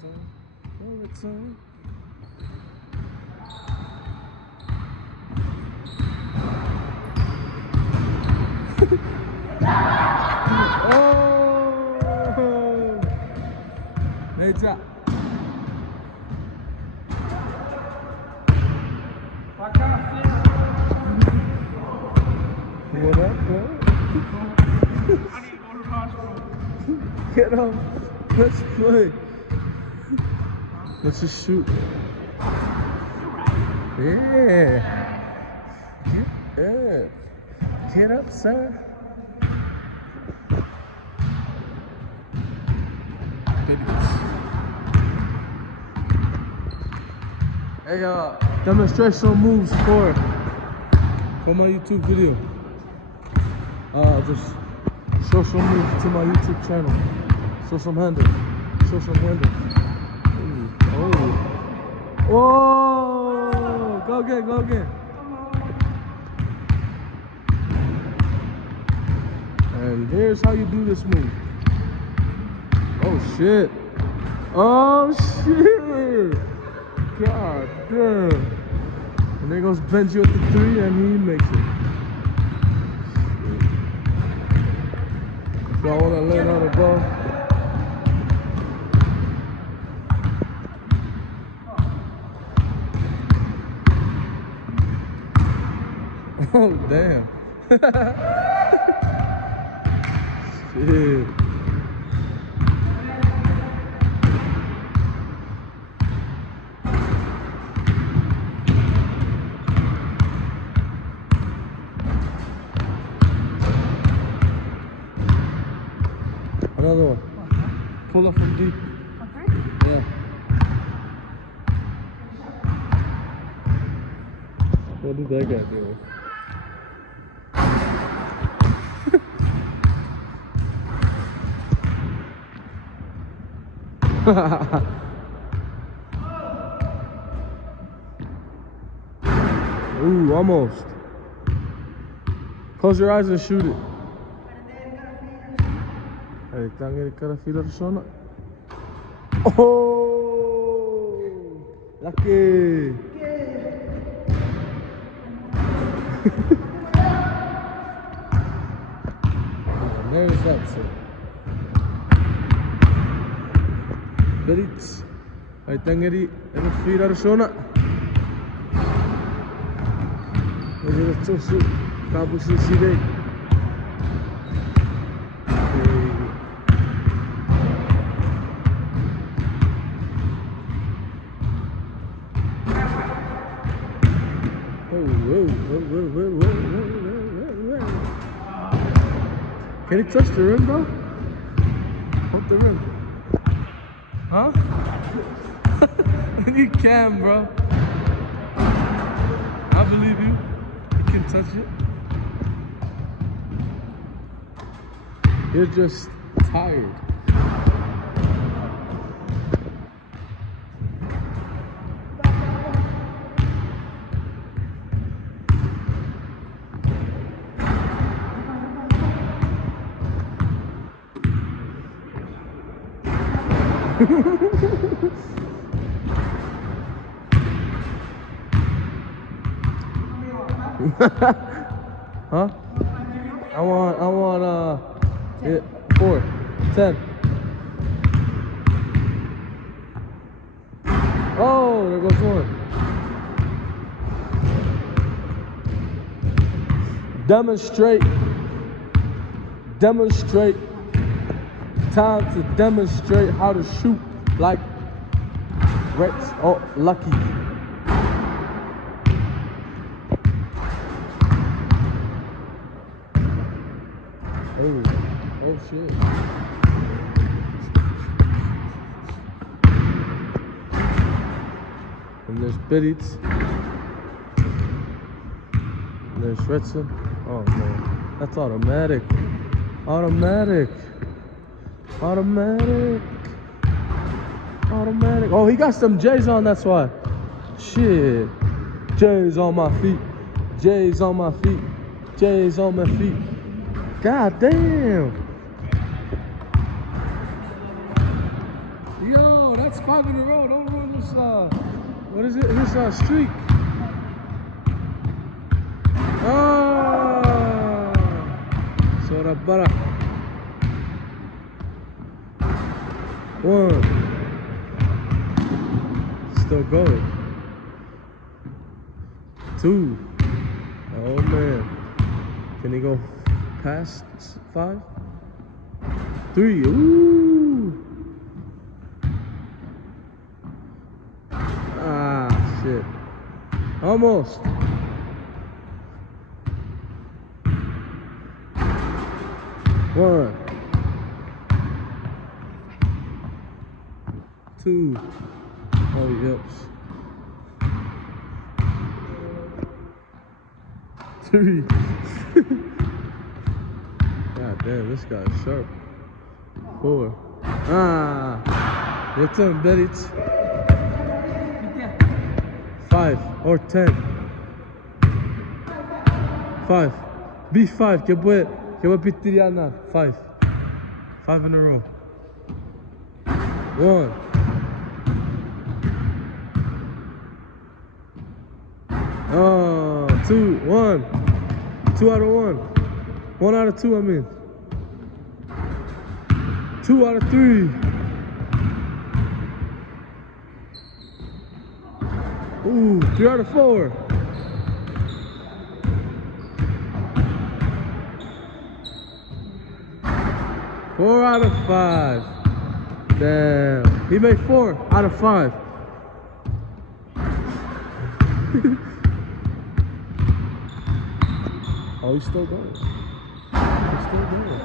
son. Throw it, son. Oh! Hey, Jack. What up, bro? Get up. Let's play. Let's just shoot. Yeah. Get up. Get up, sir. Hey, demonstration moves for my YouTube video. Just show some moves to my YouTube channel. Show some handles. Show some handles. Oh. Oh. Go again, go again. And here's how you do this move. Oh shit. Oh shit. God damn. And there goes Benji with the 3 and he makes it. So I want to learn how to go. Oh damn. Shit. Another one. Pull up from deep. Yeah. What did that guy do? Ooh, almost. Close your eyes and shoot it. Hey, están en el carafila persona. Oh, lucky. And there's that, sir. Berit. Ahí están en el fila persona. There's a tosu. Kabushi Shide. Can he touch the rim, bro? Hold the rim. Huh? You can, bro. I believe you. You can touch it. You're just tired. Huh? I want 4, 10. Oh, there goes one. Demonstrate. Time to demonstrate how to shoot like Rex or Lucky. Oh shit. And there's Berit. And there's Redson. Oh man, that's automatic. Automatic. Oh, he got some J's on, that's why. Shit. J's on my feet. J's on my feet. J's on my feet. God damn. Yo, that's That's 5 in a row. Don't ruin this, what is it? This, streak. Ah! Sora bara. 1. Still going. 2. Oh man. Can he go past 5? 3. Ooh. Ah, shit. Almost. 1. 2. Oh, yes. 3. God damn, this guy's sharp. 4. Ah. Your turn, Betty. 5 or 10. 5. B5. Que puede pitirianar. 5. 5 in a row. 1. 2. 1. 2 out of 1. 1 out of 2, I mean. 2 out of 3. Ooh, 3 out of 4. 4 out of 5. Damn. He made 4 out of 5. Oh, he's still going. He's still going.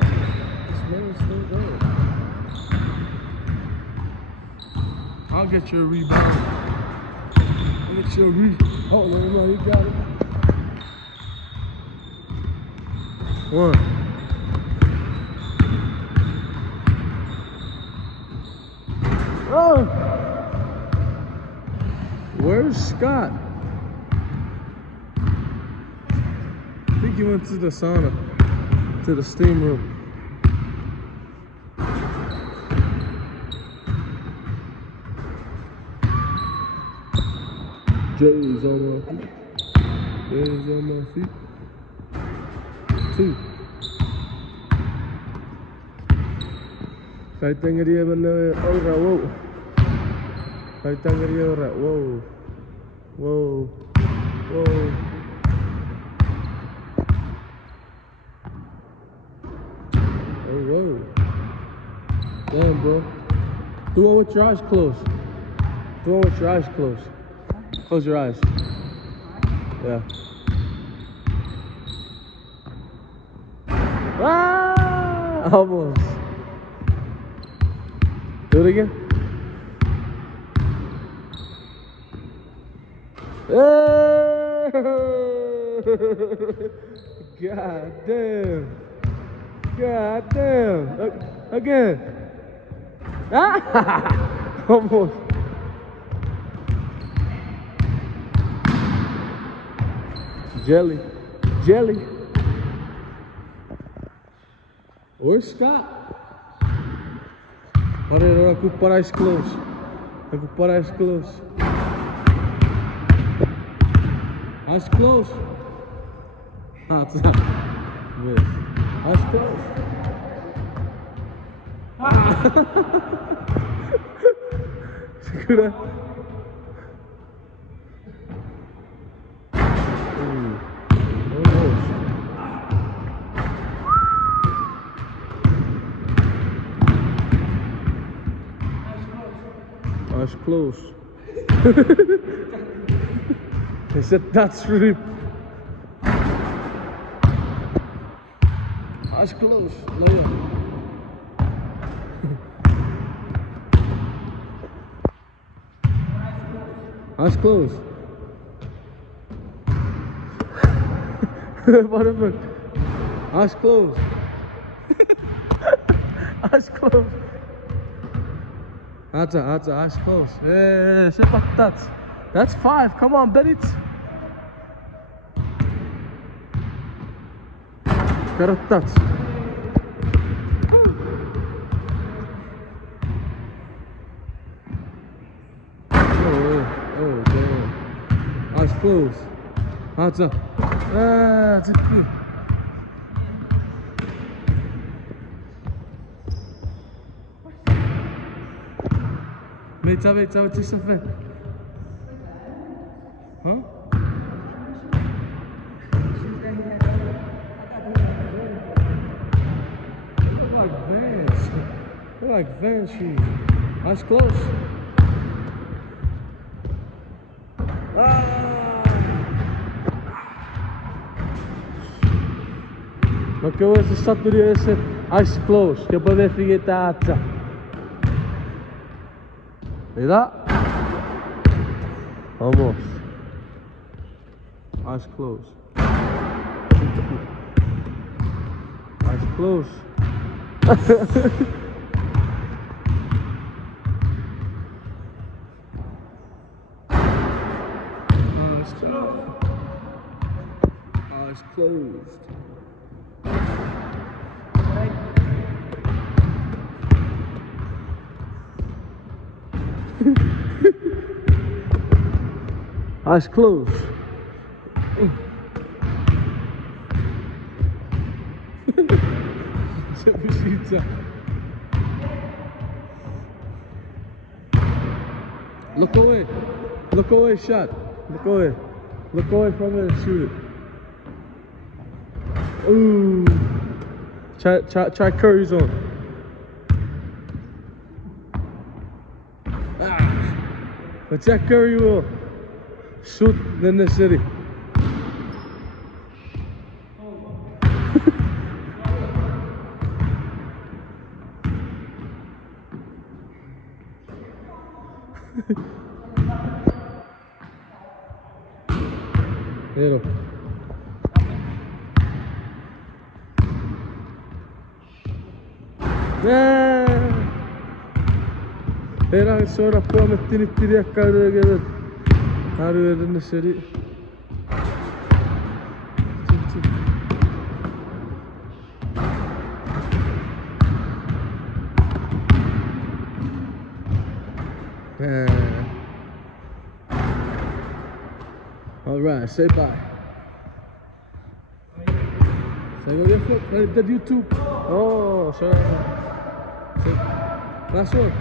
This man is still going. I'll get you a rebound. I'll get you a hold on, man, you got it. 1. Oh! Where's Scott? I think he went to the sauna, to the steam room. Jay's on my feet. Jay's on my feet. 2. Kahit ang area ba na ora, wow. Kahit ang area ora, wow. Whoa. Whoa. Oh, whoa. Damn, bro. Do it with your eyes closed. Do it with your eyes closed. Close your eyes. Yeah. Ah! Almost. Do it again. God damn. God damn. Again. Ah! Almost. Jelly. Jelly. Where's Scott? Olha, a culpa eyes close. A culpa eyes close. Eyes close. Ah, it's not. Yes. Eyes close. Ah! Segura. Eyes closed. He said that's rip. Eyes closed. Lower. Eyes closed. Whatever. Eyes closed. Eyes closed. Eyes closed. Yeah, that's 5. Come on, bet it. Karattat. close. Hands up. Zip me. Wait, what's this effect? Huh? They're like Vans shoes. Eyes close. Ma che vuoi se stato di essere eyes closed, che poi è fighetazza. Vedi là? Almost. Eyes closed. Eyes closed. Eyes closed. Eyes closed. Look away. Look away, shot. Look away. Look away from it and shoot it. Ooh. Try Curry's on. But Jack Curry will shoot in the city. Vero. Era che sono qua metti i piedi a cadere che arrivare in serie. Alright, say bye. Say go get the YouTube. Oh, sorry. Last one.